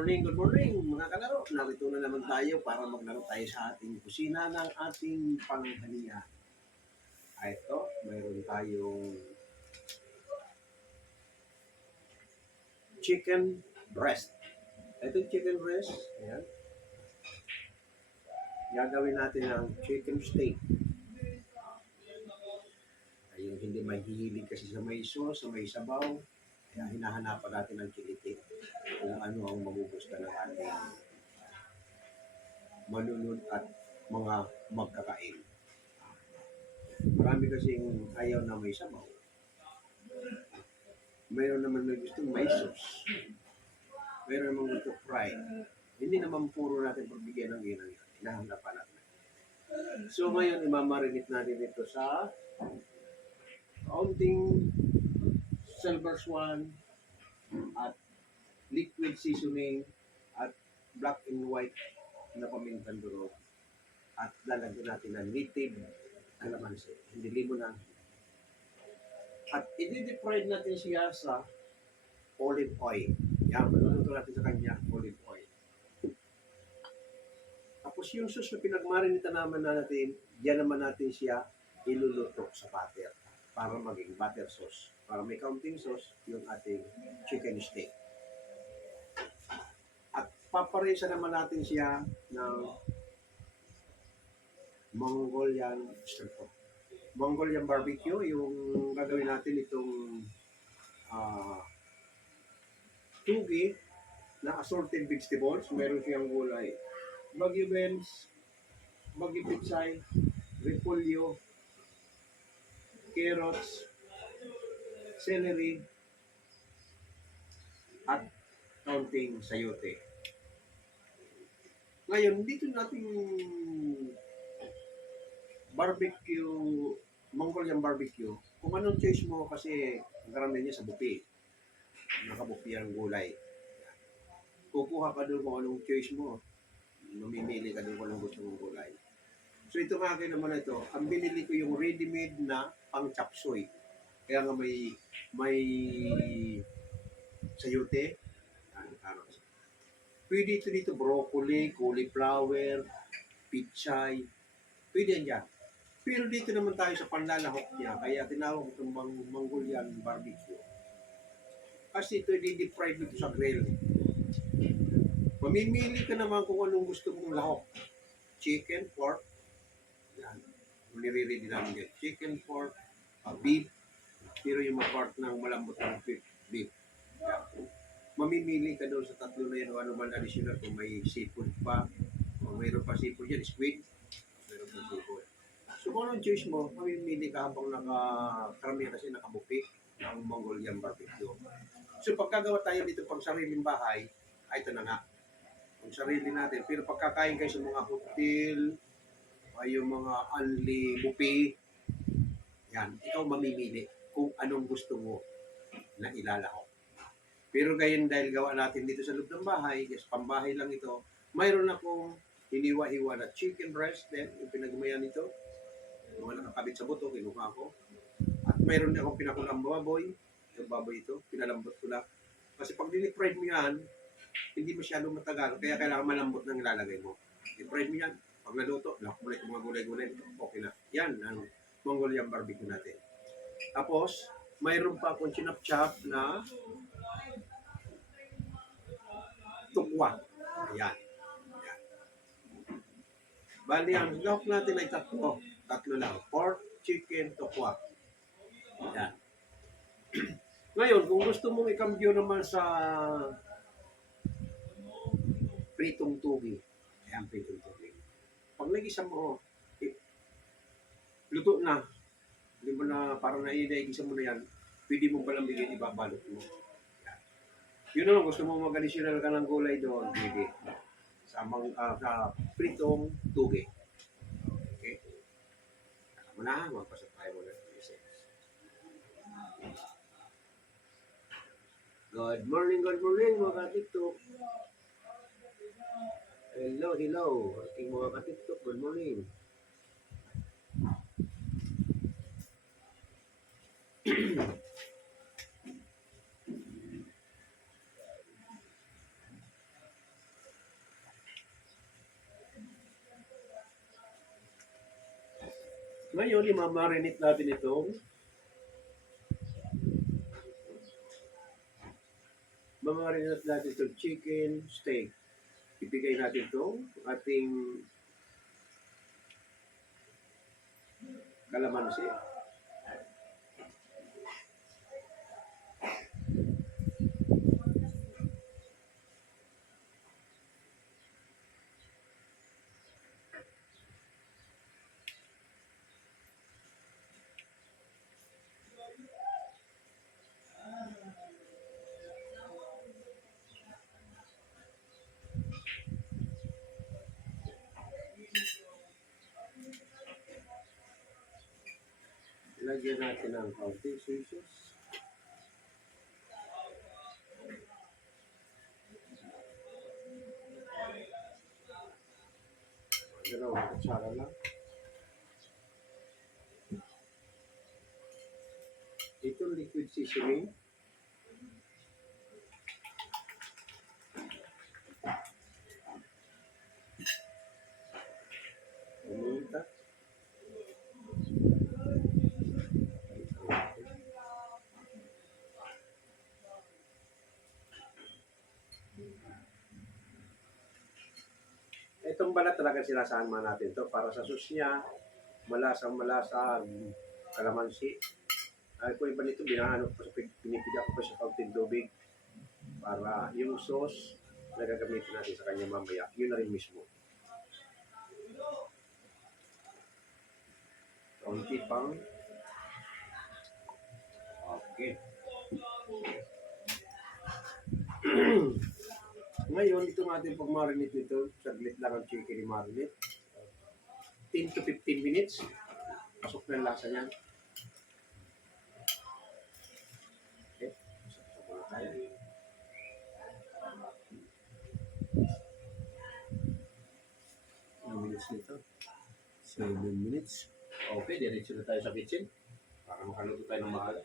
good morning mga kalaro. Narito na naman tayo para maglaro tayo sa ating kusina ng ating panghalian. Ito, mayroon tayong chicken breast. Ito yung chicken breast. Ayan. Gagawin natin ng chicken steak. Ay, yung hindi mahihilig kasi sa may sauce, sa may sabaw. Kaya hinahanapan natin ng chiliti kung ano ang magugustuhan ng ating manunod at mga magkakain. Marami kasing ayaw na may sabaw. Mayroon naman may gusto may sauce. Mayroon naman gusto fried. Hindi naman puro natin pagbigyan ng ginang yan. Hinahanapan natin. So ngayon, imamarinate natin ito sa kaunting silver swan at liquid seasoning at black and white na pamintang durog at lalagyan natin ng native calamansi. Hindi limon na. At i-deep-fried natin siya sa olive oil. Yan, maluluto natin sa kanya, olive oil. Tapos yung sauce na pinagmarinita naman natin, yan naman natin siya iluluto sa butter para maging butter sauce. Para may kaunting sauce yung ating chicken steak. At paparesa naman natin siya ng Mongolian barbecue, yung gagawin natin itong tugi na assorted vegetables. Meron siyang gulay. Bagyo beans, bagyo pitsay, repolyo, carrots, celery, at kaunting sayote. Ngayon, dito natin barbecue, Mongolian barbecue, kung anong choice mo kasi ang karamihan niya sa buffet. Nakabuffet ang gulay. Kukuha ka doon kung anong choice mo. Mamimili ka doon kung anong gusto mong gulay. So ito nga akin naman ito, ang binili ko yung ready-made na pang chop suey. Kaya nga may sayote. Pwede ito dito broccoli, cauliflower, pichay. Pwede yan dyan. Pero dito naman tayo sa panlalahok niya, kaya tinawag itong Mongolian barbecue. Kasi ito i-deep fried dito sa grill. Mamimili ka naman kung anong gusto mong lahok. Chicken, pork, yan. Nire-ready namin yan. Chicken, pork, beef, pero yung mga part ng malambot ng beef. Yan. Mamimili ka doon sa tatlo na yan o ano man additional kung may seafood pa. O mayroon pa seafood yan, squid. Mayroon pa seafood. So kung anong choice mo, mamimili ka habang karamihan kasi nakabupi ng Mongolian barbecue. So pagkagawa tayo dito pang sariling bahay, ay ito na nga. Ang sarili natin. Pero pagkakain kayo sa mga hotel, ay yung mga only buffet, yan, ikaw mamimili kung anong gusto mo na ilalahok. Pero gayon dahil gawa natin dito sa loob ng bahay, yes, pambahay lang ito, mayroon akong hiniwa-hiwa na chicken breast, then yung pinagmayan nito, yung mga nakakabit sa buto, kinuha ko. At mayroon din akong pinakulang baboy, yung baboy ito, pinalambot ko lang. Kasi pag dinip-fried mo yan, hindi masyadong matagal, kaya kailangan malambot ng ilalagay mo. I-fried mo yan, pag naluto, lahok mo na yung mga gulay-gulay, okay na. Yan ang Mongolian barbecue natin. Tapos, mayroon pa akong chinap-chop na tukwa. Ayan. Ayan. Bali, ang lahok natin ay tatlo. Tatlo lang. Pork, chicken, tukwa. Ayan. Ngayon, kung gusto mong ikambyo naman sa pritong tugi. Ayan, pritong tugi. Pag nag-isa mo, luto na. Hindi mo na, parang naigisa mo na yan, pwede mo palang bigyan ibabalot mo. Ayan. Yun naman, gusto mo mag-additional ka ng gulay doon, pwede. Sa pritong tugi. Okay? Kaya mo na, magpasok tayo muna. Good morning mga ka-TikTok. Hello, ating mga ka-TikTok, good morning. Ngayon, imamarinate natin itong chicken steak. Ibigay natin itong ating kalamansi. Lagyan natin ng kaunting soy sauce. Dalawang kutsara lang. Ito liquid seasoning. Paminta. Itong balat talaga sinasama natin to para sa sauce niya, malasang-malasa, kalamansi. Ay po iba nito, pinipiga ko pa sa kaunting tubig para yung sauce na gagamitin natin sa kanya mamaya, yun na rin mismo. Kaunti pang. Okay. Ngayon, itong ating pag-marinate nito, saglit lang ang chicken i-marinate. 10 to 15 minutes. Pasok na ang lasa niyan. Okay. Pasok na tayo. Ilang minutes nito? 7 minutes. Okay, diretso na tayo sa kitchen. Para makaluto tayo ng maaga.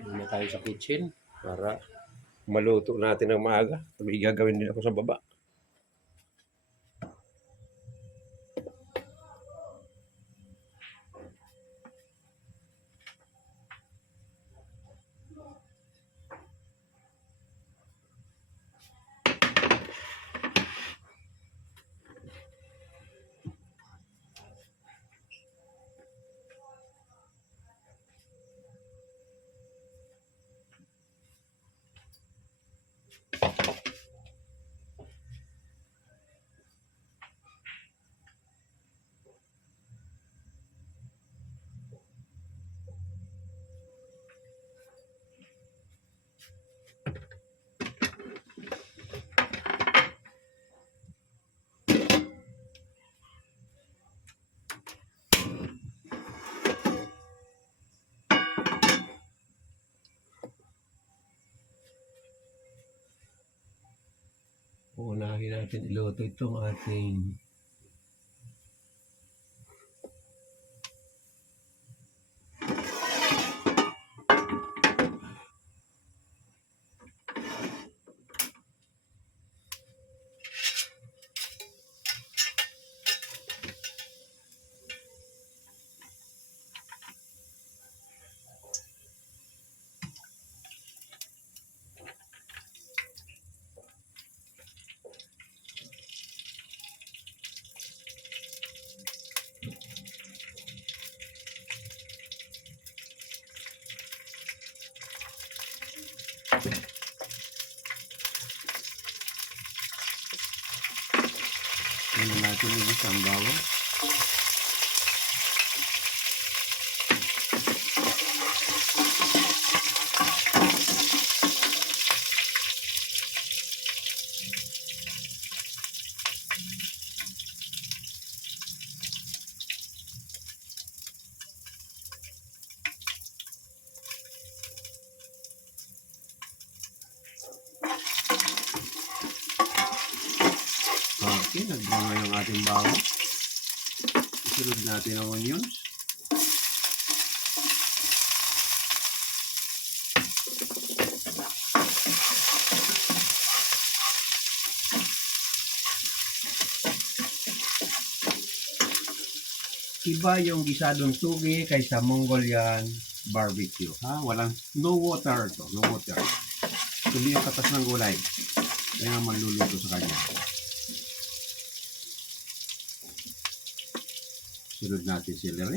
Muna tayo sa kitchen para maluto natin ng maaga. Ito may gagawin din ako sa baba. Unahin natin iluto itong ating natin yung isang bawang. Okay, nag-brown na yung ating bawang. Sunod natin ang onions. Iba yung gisadong tugi kaysa Mongolian barbecue. Ha? Walang, no water to. No water. Hindi yung katas ng gulay. Kaya manluluto sa kanya. Sunod natin celery.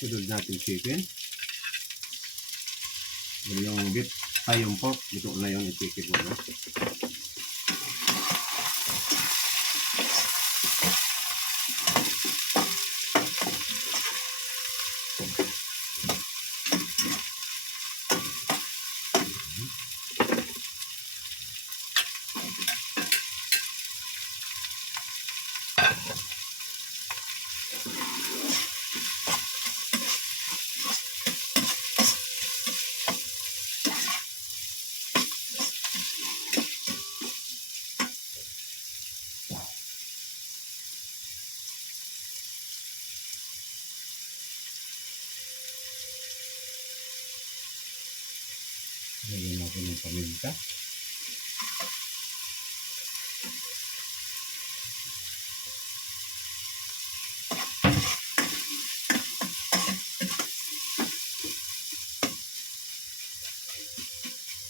Sunod natin chicken. Yung beef, yung pork. Ito na yung i-chicken mo. Lagyan natin ng paminta.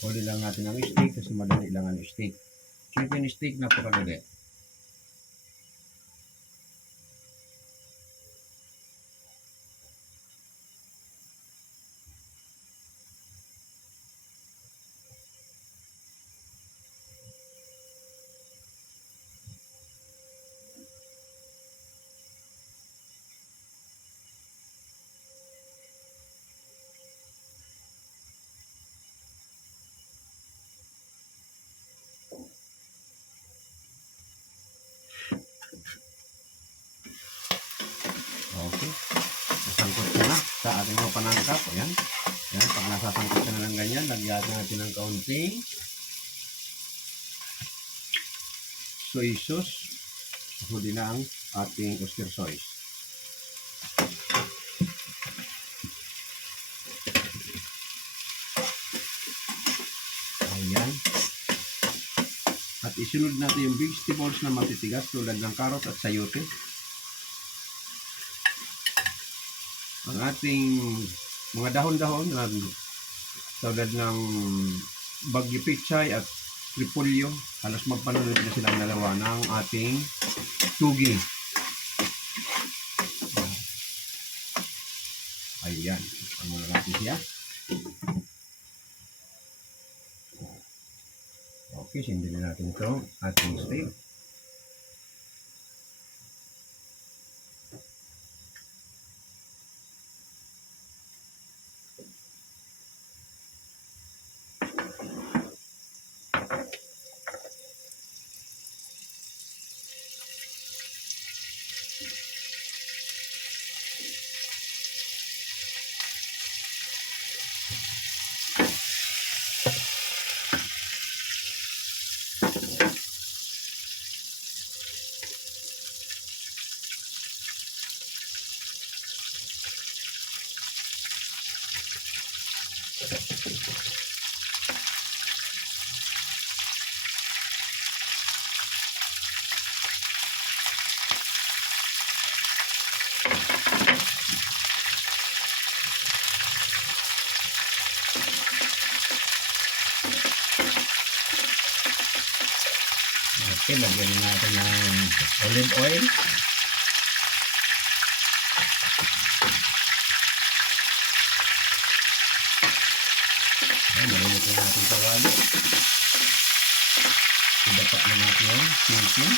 Huli lang natin ang steak kasi madali lang ang steak. Chicken steak na napakadali. Okay. Nasangkot ko na sa ating mga panangkap. Ayan. Ayan. Pag nasasangkot ka na ng ganyan, lagyan natin ng kaunting soy sauce. Huli na ang ating oyster sauce. Ayan. At isunod natin yung vegetables na matitigas tulad ng carrot at sayote. Ang ating mga dahon-dahon tulad ng bagyo pichay at repolyo, halos magpanunod na silang dalawa ng ating tugi. Ayan, ang muna natin siya. Okay, sindilin natin ito ating steak. Okay, lagyan natin ng olive oil. Ayan, marinit na natin kawali. Idapat na natin yung chicken.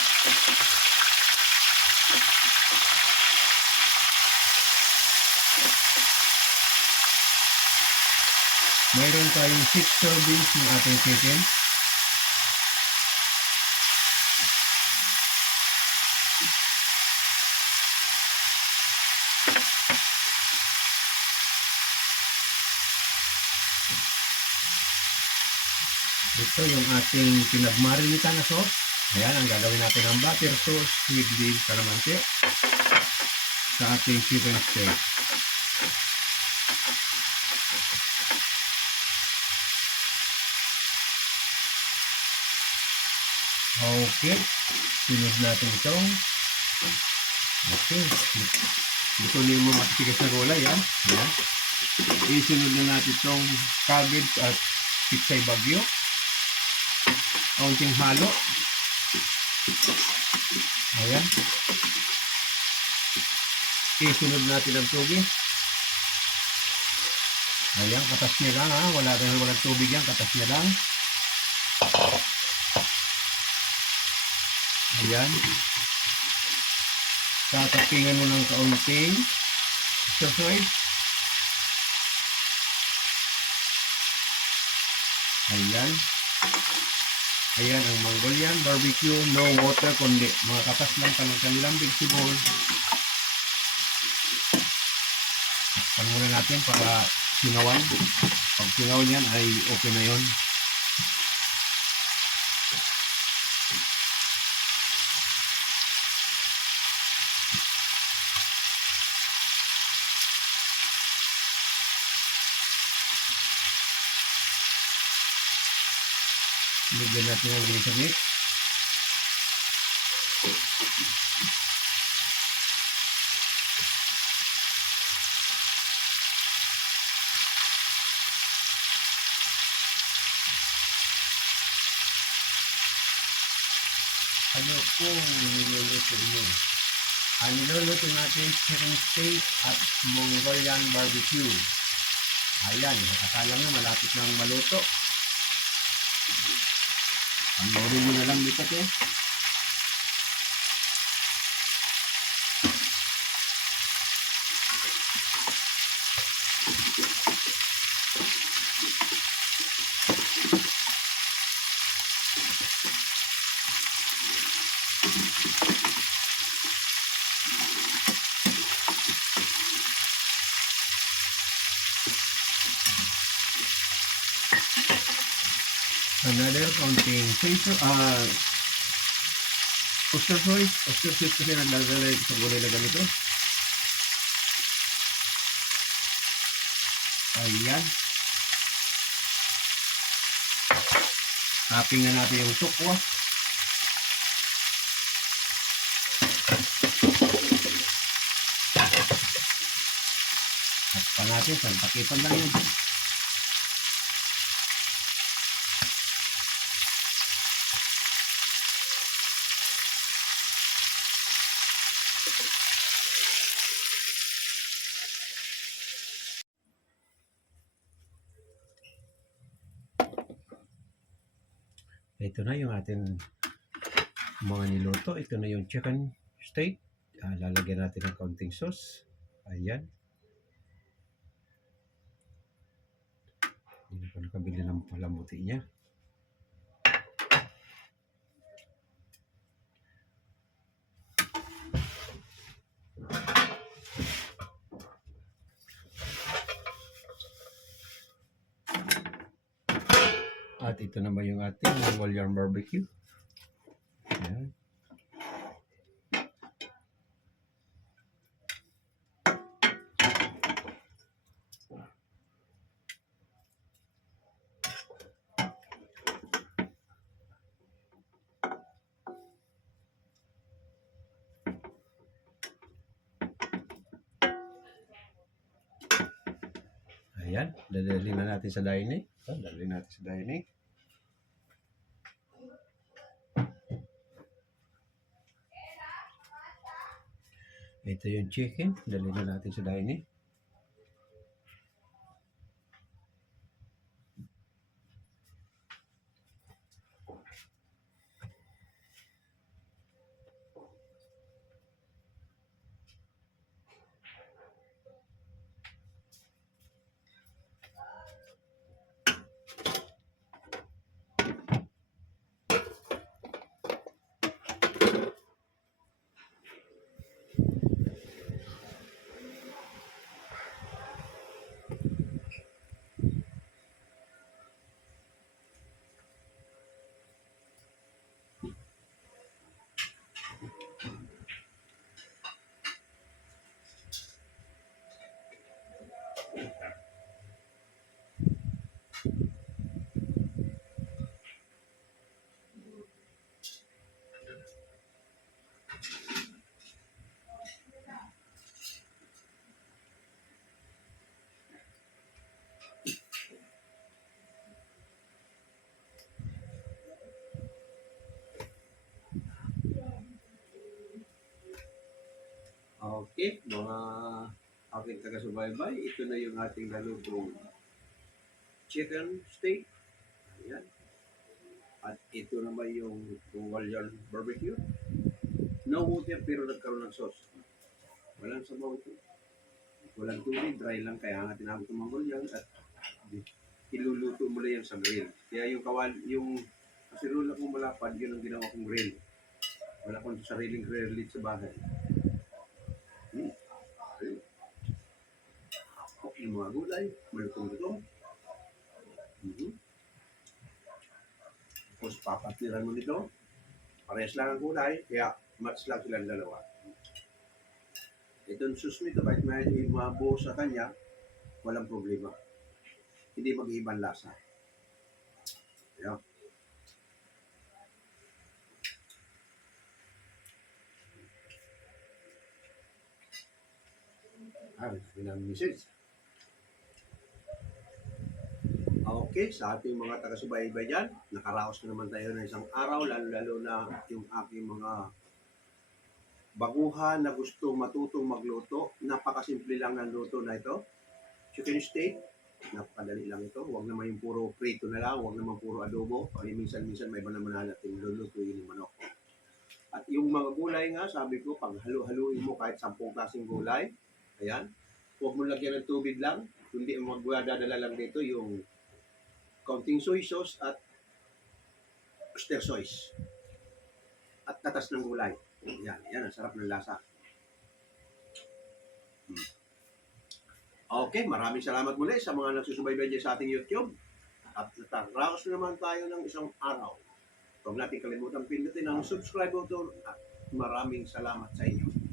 Mayroon tayong 6 servings ng ating chicken. Ito yung ating pinagmarinita na sauce. Ayan, ang gagawin natin ng butter sauce with the calamansi sa ating chicken steak. Okay. Sunod natin ito. Okay. Ito na yung mga matigas na gulay. Yan. Ayan. Isunod na natin itong cabbage at pitsay bagyo. Kaunting halo. Ayan. Isunod natin ang tubig. Ayan, katas niya lang ha. Walang tubig yan, katas niya lang. Ayan. Tatapingan mo ng kaunting stir-fry. Ayan. Ayan ang Mongolian barbecue, no water kundi mga katas lang kanilang vegetable. Takpan muna natin para singawan. Pag singaw niyan ay okay na yon. Bigyan natin ang ginisagit. Ano pong niluluto nyo? Ang niluluto natin chicken steak at Mongolian barbecue. Ayan, akala nyo malapit nang maluto. Panoorin mo na lang dito to. Another counting oyster sauce kasi nagdadala sa gulay na ganito. Ayan. Topping na natin yung sukwa. At pa natin, santakipan lang yun. Ito na yung ating mga niluto. Ito na yung chicken steak. Lalagyan natin ng kaunting sauce. Ayan. Hindi ko nakabili ng palamuti niya. At ito naman yung ating Mongolian barbecue. Ayan. Ayan, dadalhin na natin sa dining. Dadalhin natin sa dining. Ito yung chicken. Dalhin na natin sa dining. Okay, mga aking taga-subaybay, ito na yung ating nalutong chicken steak. Ayan. At ito naman yung Mongolian barbecue. No water pero nagkaroon ng sauce. Walang sabaw ito. Walang tubig, dry lang. Kaya nga tinawag ito Mongolian at iluluto mo lang yan sa grill. Kaya yung yung kasirula kong malapad, yun ang ginawa kong grill. Wala akong sariling grill sa bahay. Ayun. Yung mga gulay, malutong-lutong. Tapos papatiran mo nito. Parehas lang ang gulay, kaya match lang silang dalawa. Itong sauce nito, kahit may mabuo sa kanya, walang problema. Hindi mag-ibang lasa. Ayan. Pinang message. Okay, sa ating mga taga-subaybay dyan, nakaraos na naman tayo ng isang araw, lalo-lalo na yung aking mga baguhan na gusto matutong magluto. Napakasimple lang ng luto na ito. Chicken steak, napakadali lang ito. Huwag naman yung puro prito na lang, huwag naman puro adobo. Ay, minsan-minsan may iba naman natin lulutuin yung manok. At yung mga gulay nga, sabi ko, pag halu-haluin mo kahit 10 klaseng gulay, ayan, huwag mo lagyan ng tubig lang, kundi magdadala lang dito yung kaunting soy sauce at oyster sauce. At katas ng gulay. Yan ang sarap ng lasa. Okay, maraming salamat muli sa mga nagsusubaybay dyan sa ating YouTube. At nataraos na naman tayo ng isang araw. Huwag natin kalimutan pindutin ang subscribe button at maraming salamat sa inyo.